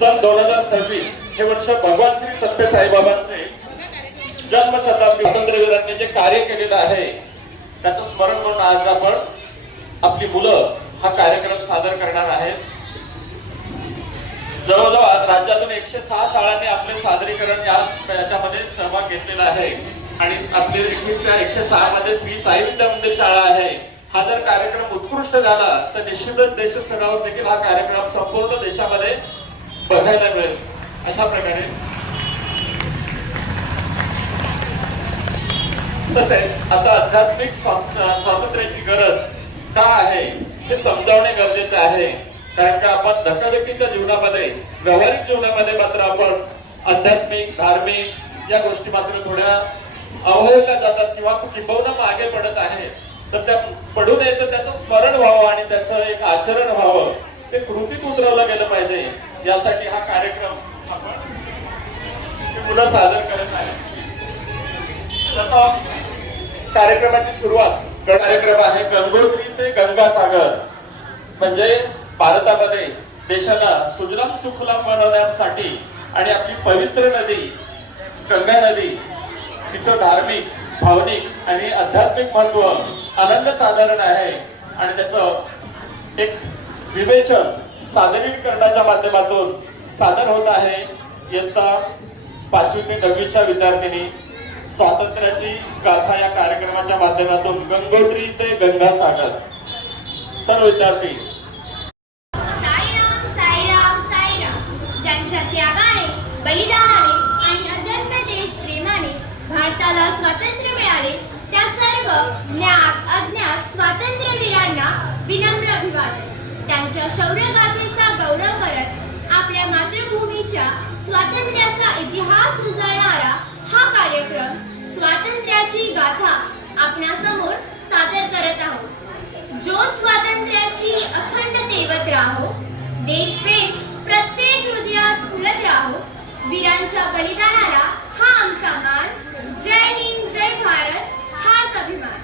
सन 2026 हे वर्ष भगवान श्री सत्य साईबाबांचे जन्मशताब्दी स्वातंत्र्यवीरांनी जे कार्य केलेलं आहे त्याचं स्मरण म्हणून आज आपण आपली मुलं हा कार्यक्रम सादर करणार आहेत. जवळजवळ आज राज्यातून 106 शाळांनी आपले सादरीकरण याच्यामध्ये सहभाग घेतलेला आहे आणि आपली त्या 106 मध्ये श्री साई विद्या मंदिर शाळा आहे. हा जर कार्यक्रम उत्कृष्ट झाला तर निश्चितच देशस्तरावर देखील हा कार्यक्रम संपूर्ण देशामध्ये बघायला मिळेल. अशा प्रकारे तसेच आता आध्यात्मिक स्वातंत्र्याची गरज का आहे हे समजावणे गरजेचे आहे. कारण का आपण धकाधकीच्या जीवनामध्ये व्यावहारिक जीवनामध्ये मात्र आपण आध्यात्मिक धार्मिक या गोष्टी मात्र थोड्या अवहेळल्या जातात किंवा किंबहुना मागे पडत आहेत. तर त्या पडू नये तर त्याचं स्मरण व्हावं आणि त्याचं एक आचरण व्हावं, ते कृतीत उतरवलं गेलं पाहिजे. यासाठी हा कार्यक्रम आपण पुन्हा सादर करत आहे. कार्यक्रमाची सुरुवात कार्यक्रम आहे गंगोत्री ते गंगासागर. म्हणजे भारतामध्ये देशाला सुजलाम सुफलाम बनवण्यासाठी आणि आपली पवित्र नदी गंगा नदी तिचं धार्मिक भावनिक आणि आध्यात्मिक महत्व अनन्यसाधारण आहे आणि त्याचं एक विवेचन सादरीकरणाच्या माध्यमातून सादर होत आहे. इयत्ता 5वी ते 9वीच्या विद्यार्थिनी स्वातंत्र्याची गाथा या कार्यक्रमाच्या माध्यमातून गंगोत्री ते गंगासागर सर्व विद्यार्थी साईराम साईराम साईराम. ज्यांच्या त्यागाने बलिदानाने आणि अदम्य देश प्रेमाने भारताला स्वातंत्र्य मिळाले त्या सर्व ज्ञात अज्ञात स्वातंत्र्यवीरांना विनम्र अभिवादन. त्यांच्या शौर्यगाथेचा गौरव करत आपल्या मातृभूमीच्या स्वातंत्र्याचा इतिहास उजळणारा हा कार्यक्रम स्वातंत्र्याची गाथा आपणासमोर सादर करत आहोत. ज्योत स्वातंत्र्याची अखंड तेवत राहो, देशप्रेम प्रत्येक हृदयात फुलत राहो. वीरांच्या बलिदानाला हा आमचा मान. जय हिंद जय भारत हाच अभिमान.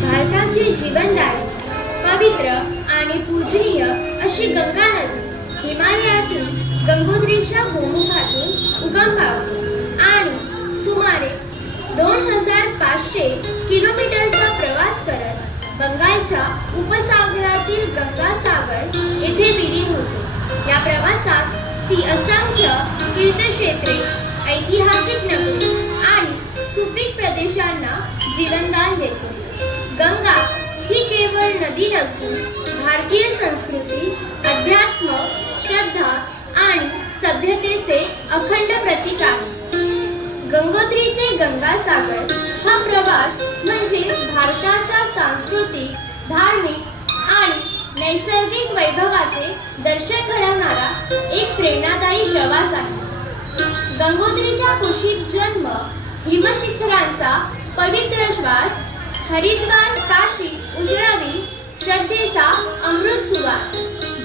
भारताची जीवनदायी पवित्र आणि पूजनीय अशी गंगा नदी हिमालयातील गंगोत्रीच्या गोमुखातून उगम पावते आणि सुमारे 2500 किलोमीटरचा प्रवास करत बंगालच्या उपसागरातील गंगासागर येथे विलीन होते. या प्रवासात ती असंख्य तीर्थक्षेत्रे, ऐतिहासिक नगरी आणि सुपीक प्रदेशांना जीवनदान देते. गंगा ही केवळ नदी नसून भारतीय संस्कृती, अध्यात्म, श्रद्धा आणि सभ्यतेचे अखंड प्रतीक आहे. गंगोत्री ते गंगासागर हा प्रवास म्हणजे भारताच्या सांस्कृतिक, धार्मिक आणि नैसर्गिक वैभवाचे दर्शन घडवणारा एक प्रेरणादायी प्रवास आहे. गंगोत्रीचा कुशीत जन्म, हिमशिखरांचा पवित्र श्वास, हरिद्वार काशी उजळावी श्रद्धेचा अमृत सुवास,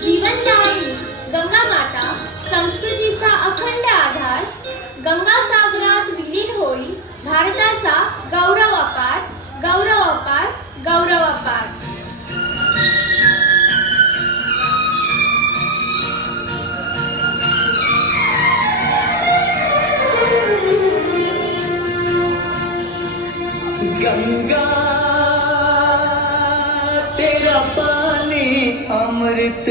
जीवनदायिनी गंगा माता संस्कृतीचा अखंड आधार. गंगासागरात विलीन होई भारताचा गौरव अपार, गौरव अपार, गौरव अपार. गंगा तेरा पानी अमृत,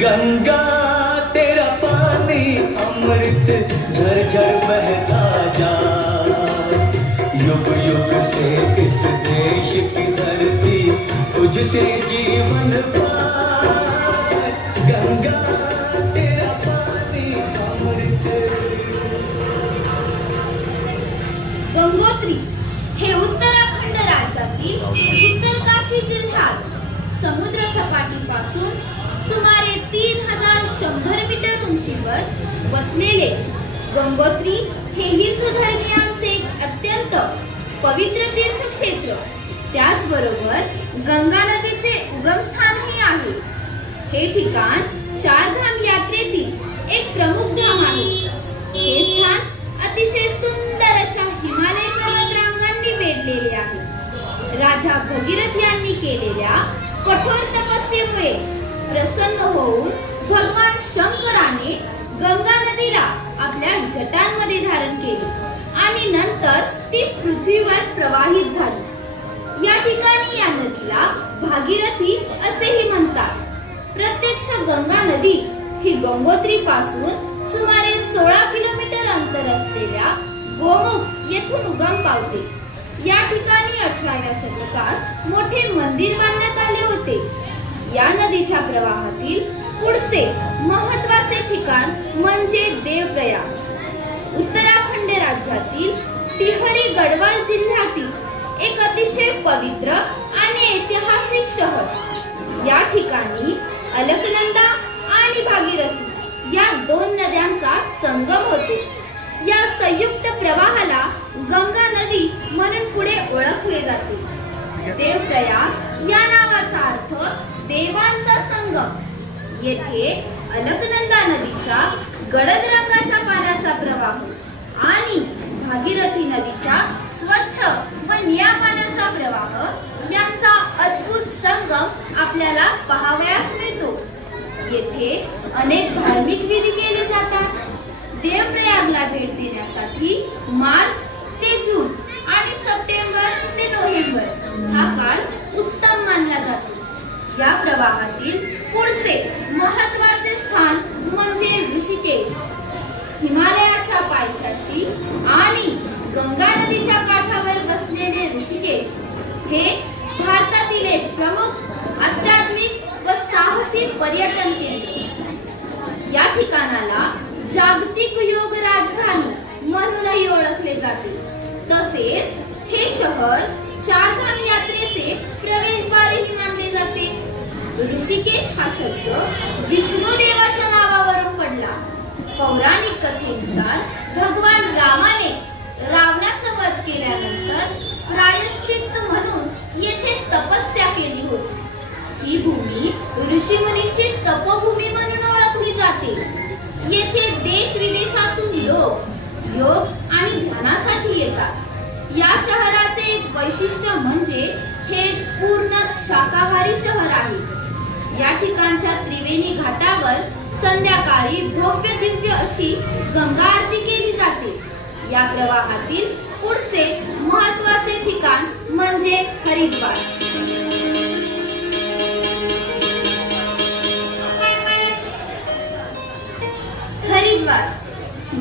गंगा तेरा पानी अमृत झर झर बहता जा. युग युग से इस देश की धरती तुझसे जीवन पाए. गंगा तेरा पानी अमृत. गंगोत्री हे उत्तराखंड राज्यातील उत्तरकाशी जिल्ह्यात समुद्र सपाटीपासून सुमारे 3100 मीटर उंचीवर वसलेले गंगोत्री हे हिंदू धर्मियांचे अत्यंत पवित्र तीर्थक्षेत्र, त्याचबरोबर गंगा नदीचे उगमस्थानही आहे. हे ठिकाण चारधाम यात्रेतील एक प्रमुख धाम आहे. हे स्थान अतिशय सुंदर म्हटलेले आहे. राजा भगीरथ यांनी केलेल्या कठोर तपस्येमुळे प्रसन्न होऊन भगवान शंकराने गंगा नदीला आपल्या जटांमध्ये धारण केले आणि नंतर ती पृथ्वीवर प्रवाहित झाली. या ठिकाणी या नदीला भागीरथी असेही म्हणतात. प्रत्यक्ष गंगा नदी ही गंगोत्री पासून सुमारे 16 किलोमीटर अंतर असलेल्या गोमुख येथून उगम पावते. या ठिकाणी 18व्या शतकात मोठे मंदिर बांधण्यात आले होते. या नदीच्या प्रवाहातील पुढचे महत्त्वाचे ठिकाण म्हणजे देवप्रयाग. उत्तराखंड राज्यातील टिहरी गढवाल जिल्ह्यातील एक अतिशय पवित्र आणि ऐतिहासिक शहर. या ठिकाणी अलकनंदा आणि भागीरथी या दोन नद्यांचा संगम होतो. या संयुक्त प्रवाहाला गंगा नदी म्हणून पुढे ओळखले जाते. देवप्रयाग या नावाचा अर्थ देवांचा संगम. येथे अलकनंदा नदीच्या गडद रंगाच्या पाण्याचा प्रवाह आणि भागीरथी नदीच्या स्वच्छ व निळ्या पाण्याचा प्रवाह यांचा अद्भुत संगम आपल्याला पाहावयास मिळतो. येथे अनेक धार्मिक विधी केले जातात. देवप्रयागला भेट देण्यासाठी मार्च ते जून आणि सप्टेंबर ते नोव्हेंबर हा काळ उत्तम मानला जातो. या प्रवाहातील पुढचे महत्त्वाचे स्थान म्हणजे ऋषिकेश. हिमालयाच्या पायथ्याशी आणि गंगा नदीच्या काठावर बसलेले ऋषिकेश हे भारतातील एक प्रमुख आध्यात्मिक व साहसी पर्यटन केंद्र. या ठिकाणाला जागतिक योग राजधानी म्हणूनही ओळखले जाते. तसेच हे शहर चारधाम यात्रेचे प्रवेशद्वारही मानले जाते. ऋषिकेश हा शब्द विष्णू देवाच्या नावावरून पडला. पौराणिक कथेनुसार भगवान रामाने रावणाचा वध केल्यानंतर प्रायश्चित्त म्हणून येथे तपस्या केली होती. ही भूमी ऋषीमुनींची तपभूमी म्हणून ओळखली जाते. येथे देश विदेशातून लोक योग आणि ध्यानासाठी येतात. या शहराचे एक वैशिष्ट्य म्हणजे हे पूर्ण शाकाहारी शहर आहे. या ठिकाणच्या त्रिवेणी घाटावर संध्याकाळी भव्य दिव्य अशी गंगा आरती केली जाते. या प्रवाहातील पुढचे महत्त्वाचे ठिकाण म्हणजे हरिद्वार. हरिद्वार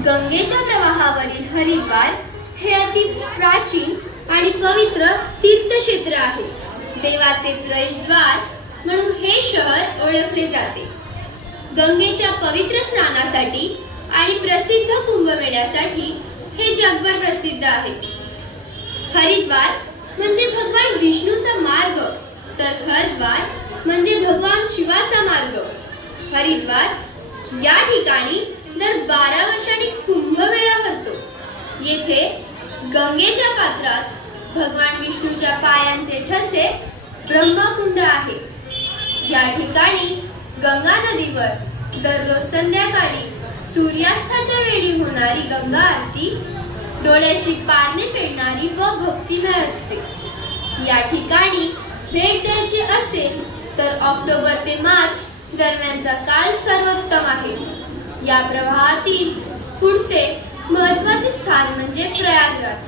गंगेच्या प्रवाहावरील हरिद्वार हे अति प्राचीन आणि पवित्र तीर्थक्षेत्र आहे. देवाचे प्रवेशद्वार म्हणून हे शहर ओळखले जाते. गंगेच्या पवित्र स्नानासाठी आणि प्रसिद्ध कुंभमेळ्यासाठी हे जगभर प्रसिद्ध आहे. हरिद्वार म्हणजे भगवान विष्णूचा मार्ग, तर हरद्वार म्हणजे भगवान शिवाचा मार्ग. हरिद्वार या ठिकाणी दर 12 वर्षांनी कुंभमेळा भरतो. येथे गंगेच्या पात्रात भगवान विष्णूच्या पायांचे ठसे ब्रह्मकुंड आहे. या ठिकाणी गंगा नदीवर दररोज संध्याकाळी सूर्यास्ताच्या वेळी होणारी गंगा आरती डोळ्याची पारणे फेडणारी व भक्तिमय असते. या ठिकाणी भेट द्यायची असेल तर ऑक्टोबर ते मार्च दरम्यानचा काळ सर्वोत्तम आहे. या प्रवाहातील पुढचे महत्त्वाचे स्थान म्हणजे प्रयागराज.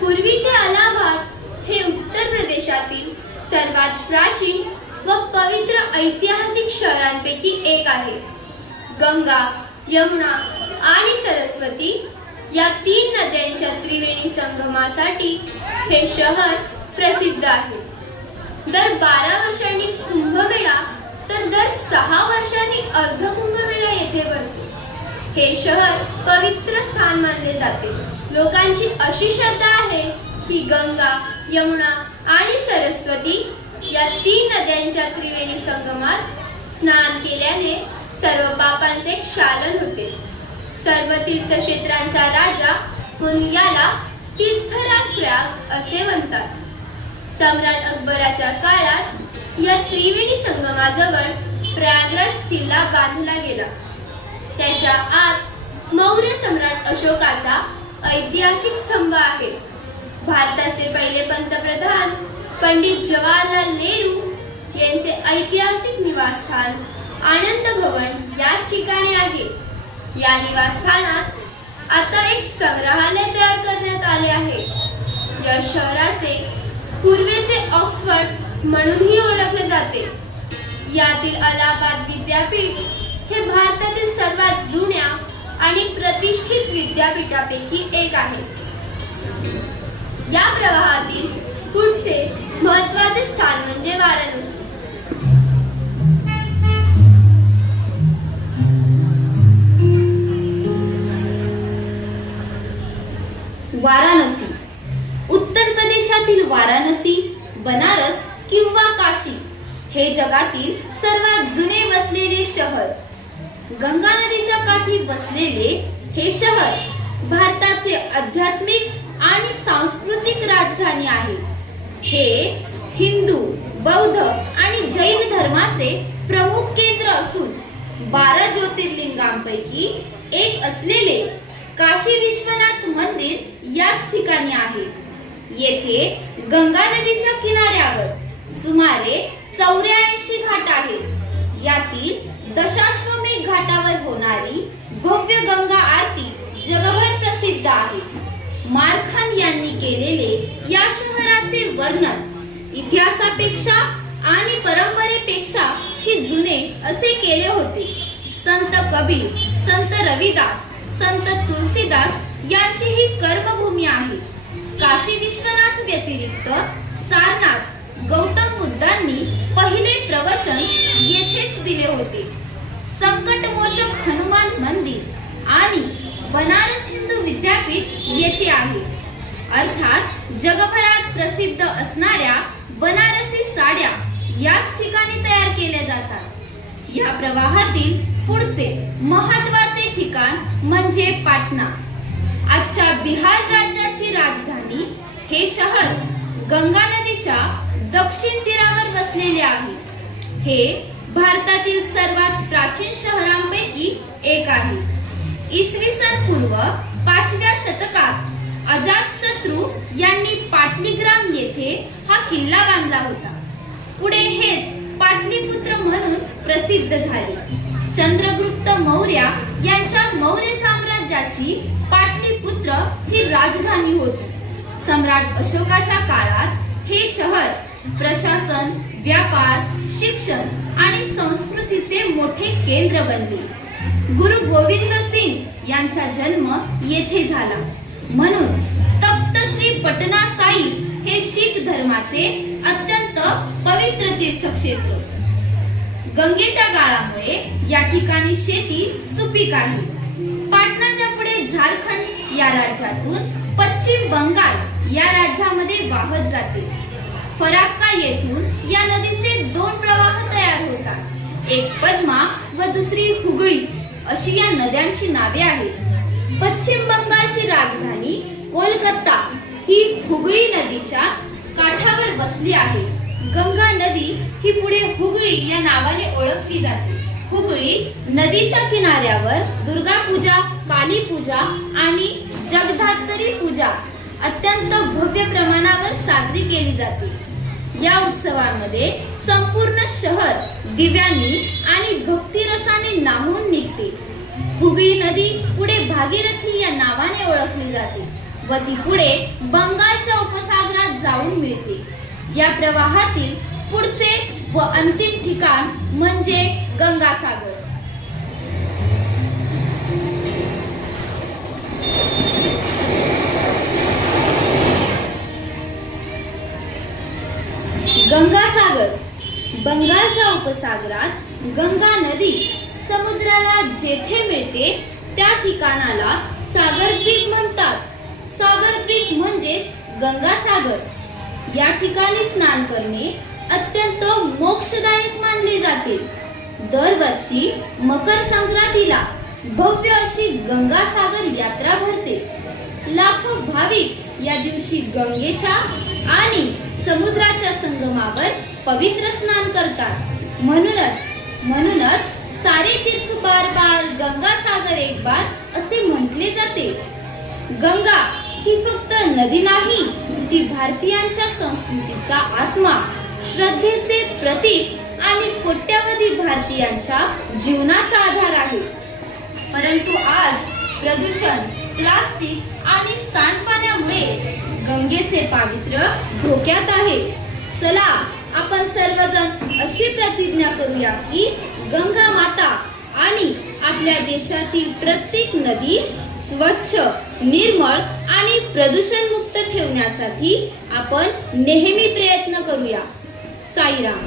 पूर्वीचे अलाहाबाद हे उत्तर प्रदेशातील सर्वात प्राचीन व पवित्र ऐतिहासिक शहरांपैकी एक आहे. गंगा, यमुना आणि सरस्वती या 3 नद्यांच्या त्रिवेणी संगमासाठी हे शहर प्रसिद्ध आहे. दर 12 वर्षांनी कुंभमेळा तर दर 6 वर्षांनी अर्ध कुंभमेळा येथे भरतो. हे शहर पवित्र स्थान मानले जाते. लोकांची अशी श्रद्धा आहे की गंगा, यमुना आणि सरस्वती या 3 नद्यांच्या त्रिवेणी संगमात स्नान केल्याने सर्व पापांचे क्षालन होते. सर्व तीर्थक्षेत्रांचा राजा म्हणून याला तीर्थराज प्रयाग असे म्हणतात. सम्राट अकबराच्या काळात या त्रिवेणी संगमाजवळ प्रयागराज किल्ला बांधला गेला. त्याच्या आत मौर्य सम्राट अशोकाचा ऐतिहासिक स्तंभ आहे. भारताचे पहिले पंतप्रधान पंडित जवाहरलाल नेहरू यांचे ऐतिहासिक निवासस्थान आनंद भवन याच ठिकाणी आहे. या निवासस्थानात आता एक संग्रहालय तयार करण्यात आले आहे. या शहराचे पूर्वेचे ऑक्सफर्ड म्हणूनही ओळखले जाते. यातील अलाहाबाद विद्यापीठ हे भारतातील सर्वात जुन्या आणि प्रतिष्ठित विद्यापीठापैकी एक आहे. या प्रवाहातील पुढचे महत्त्वाचे स्थान म्हणजे वाराणसी. वाराणसी उत्तर प्रदेशातील वाराणसी, बनारस किंवा काशी हे जगातील सर्वात जुने वसलेले शहर. गंगा नदीच्या काठी वसलेले हे शहर भारताचे आध्यात्मिक आणि सांस्कृतिक राजधानी आहे. हे हिंदू, बौद्ध आणि जैन धर्माचे प्रमुख केंद्र असून 12 ज्योतिर्लिंगांपैकी एक असलेले काशी विश्वनाथ मंदिर याच ठिकाणी आहे. येथे गंगा नदीच्या किनाऱ्यावर सुमारे 84 घाट आहेत. यातील दशाश्वमेध घाटावर होणारी भव्य गंगा आरती जगभर प्रसिद्ध आहे. मारखान यांनी केलेले या शहराचे वर्णन इतिहासापेक्षा आणि परंपरेपेक्षा ही जुने असे केले होते. संत कबीर, संत रविदास, संत तुलसीदास यांची ही कर्मभूमी आहे. काशी विश्वनाथ व्यतिरिक्त सारनाथ, गौतम बुद्धांनी पहिले प्रवचन येथेच दिले होते. संकटमोचक हनुमान मंदिर आणि बनारस हिंदू विद्यापीठ येथे आहे. अर्थात जगभरात प्रसिद्ध असणाऱ्या बनारसी साड्या याच ठिकाणी तयार केल्या जातात. या प्रवाहातील पुढचे महत्त्वाचे ठिकाण म्हणजे पाटणा. आजच्या बिहार राज्याची राजधानी. हे शहर गंगा नदीच्या दक्षिण तीरावर वसलेले आहे. हे भारतातील सर्वात प्राचीन शहरांपैकी एक आहे. इसवी सन पूर्व 5व्या शतकात अजातशत्रू यांनी पाटलीग्राम येथे हा किल्ला बांधला होता. पुढे हेच पाटलीपुत्र म्हणून प्रसिद्ध झाले. चंद्रगुप्त मौर्य यांच्या मौर्य साम्राज्याची पाटलीपुत्र ही राजधानी होती. सम्राट अशोकाच्या काळात हे शहर प्रशासन, व्यापार, शिक्षण आणि संस्कृतीचे मोठे केंद्र बनले. गुरु गोविंद सिंग यांचा जन्म येथे झाला. म्हणून तख्त श्री पटना साहिब हे शीख धर्माचे अत्यंत पवित्र तीर्थक्षेत्र. गंगेच्या गाळामुळे या ठिकाणी शेती सुपीक आहे. पाटणाच्या पुढे झारखंड या राज्यातून पश्चिम बंगाल या राज्यामध्ये वाहत जाते. फराक्का येथून या नदीचे 2 प्रवाह तयार होतात. एक पद्मा व दुसरी हुगळी अशी या नद्यांची नावे आहेत. पश्चिम बंगालची राजधानी कोलकाता ही हुगळी नदीच्या काठावर बसली आहे. गंगा नदी ही पुढे हुगळी या नावाने ओळखली जाते. हुगळी नदीच्या किनाऱ्यावर दुर्गा पूजा, काली पूजा आणि जगधात्री पूजा अत्यंत भव्य प्रमाणावर साजरी केली जाते. या उत्सवामध्ये संपूर्ण शहर दिव्यांनी आणि भक्तिरसाने न्हाऊन निघते. हुगळी नदी पुढे भागीरथी या नावाने ओळखली जाते व ती पुढे बंगालच्या उपसागरात जाऊन मिळते. या प्रवाहातील पुढचे व अंतिम ठिकाण म्हणजे गंगासागर. गंगासागर बंगालच्या उपसागरात गंगा नदी समुद्राला जेथे मिळते त्या ठिकाणाला सागरद्वीप म्हणतात. सागरद्वीप म्हणजेच गंगासागर. या ठिकाणी स्नान करणे अत्यंत मोक्षदायक मानले जाते. दरवर्षी मकर संक्रांतीला भव्य अशी गंगासागर यात्रा भरते. लाखो भाविक या दिवशी गंगेच्या आणि समुद्राच्या संगमावर पवित्र स्नान करतात. म्हणूनच सारे तीर्थ बार बार गंगा सागर एक बार असे म्हटले जाते. गंगा ही फक्त नदी नाही, ती भारतीयांच्या संस्कृतीचा आत्मा, श्रद्धेचे प्रतीक आणि कोट्यावधी भारतीयांच्या जीवनाचा आधार आहे. परंतु आज प्रदूषण, प्लास्टिक आणि सांडपाण्यामुळे गंगेचे पावित्र्य धोक्यात आहे. चला आपण सर्वजण अशी प्रतिज्ञा करूया की गंगा माता आणि आपल्या देशातील प्रत्येक नदी स्वच्छ, निर्मळ आणि प्रदूषण मुक्त ठेवण्यासाठी आपण नेहमी प्रयत्न करूया. साईराम.